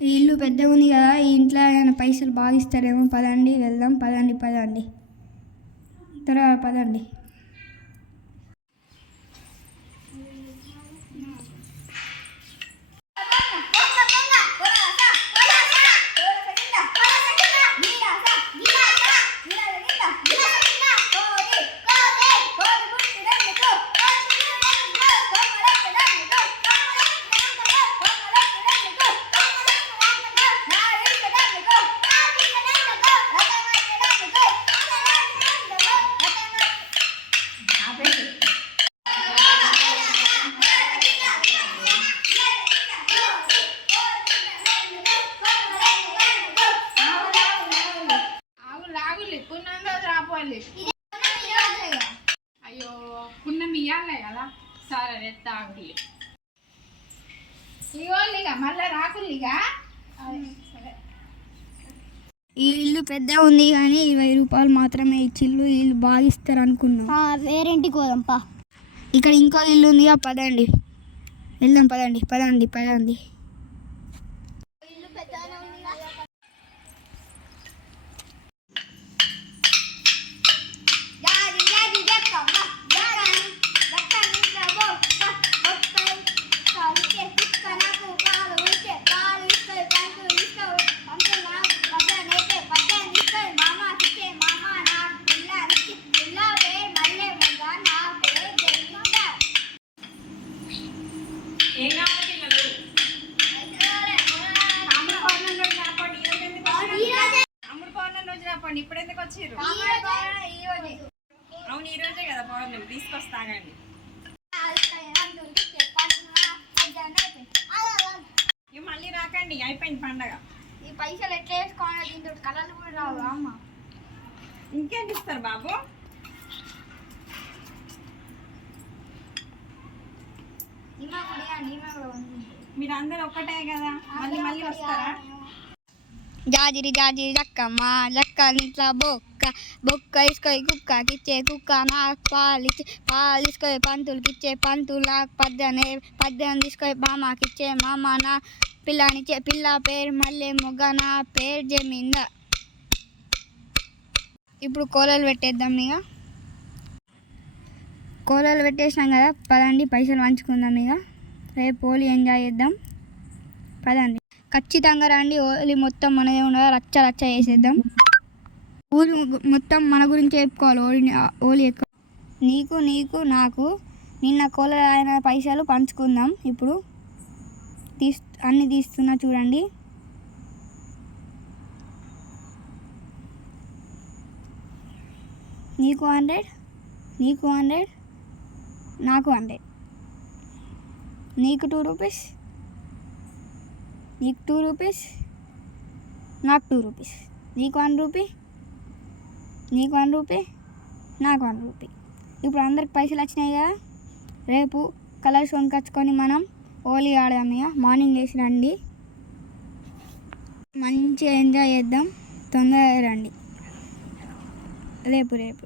ఇల్లు పెద్ద ఉంది కదా ఈ ఇంట్లో ఆయన పైసలు బాగా ఇస్తారేమో పదండి వెళ్దాం పదండి పదండి. తర్వాత పదండి. అయ్యో కదా. సరే రెత్త మళ్ళీ రాకులిగా ఈ ఇల్లు పెద్ద ఉంది కానీ ఇరవై రూపాయలు మాత్రమే ఇచ్చిల్లు ఇల్లు బాగా ఇస్తారు అనుకున్నాం. వేరేంటికి పోదాంపా ఇక్కడ ఇంకో ఇల్లు ఉంది ఆ పదండి. వెళ్దాం పదండి పదండి పదండి. రాపండి. ఇప్పుడు ఎందుకు వచ్చిర్రు? అవును ఈ రోజే కదా పౌర్ణమి. తీసుకొస్తాగండి ఇక మళ్ళీ రాకండి. అయిపోయింది పండగ. ఈ పైసలు ఎట్లా వేసుకోవాలి? దీంతో కలర్లు కూడా రావు అమ్మ? ఇంకేంటి ఇస్తారు బాబు? ఒక్కటే కదా? మళ్ళీ మళ్ళీ వస్తారా? జాజిరి జాజిరి జక్కమ్మ జక్క ఇంట్లో బొక్క బొక్క ఇసుకొని కుక్కకి ఇచ్చే కుక్క నాకు పాలిచ్చే పాలు తీసుకొని పంతులకి ఇచ్చే పంతులు నాకు పద్దెనే పద్దెని తీసుకొని మామకి ఇచ్చే మామ నా పిల్లనిచ్చే పిల్ల పేరు మళ్ళీ మొగ్గ నా పేరు జమీంద. ఇప్పుడు కోలలు పెట్టేద్దాం ఇక కోలలు పెట్టేసినాం కదా పదండి పైసలు పంచుకుందాం ఇక రేపు హోలీ ఎంజాయ్ చేద్దాం. పదండి. ఖచ్చితంగా రండి. హోలీ మొత్తం మనదే ఉండగా రచ్చ రచ్చ చేసేద్దాం. ఊరి మొత్తం మన గురించి చెప్పుకోవాలి. హోలీ హోలీ ఎక్కువ. నీకు నీకు నాకు. నిన్న కోల పైసలు పంచుకుందాం. ఇప్పుడు తీస్ అన్ని తీస్తున్నా చూడండి. నీకు హండ్రెడ్ నీకు హండ్రెడ్ నాకు హండ్రెడ్. నీకు టూ రూపీస్ నీకు టూ రూపీస్ నాకు టూ రూపీస్ నీకు వన్ రూపీ నీకు వన్ రూపీ నాకు వన్ రూపీ ఇప్పుడు అందరికి పైసలు వచ్చినాయి కదా? రేపు కలర్స్ కొనుకొచ్చుకొని మనం హోలీ ఆడదాం ఇక. మార్నింగ్ లేచి రండి. మంచిగా ఎంజాయ్ చేద్దాం. తొందరగా రండి. రేపు రేపు.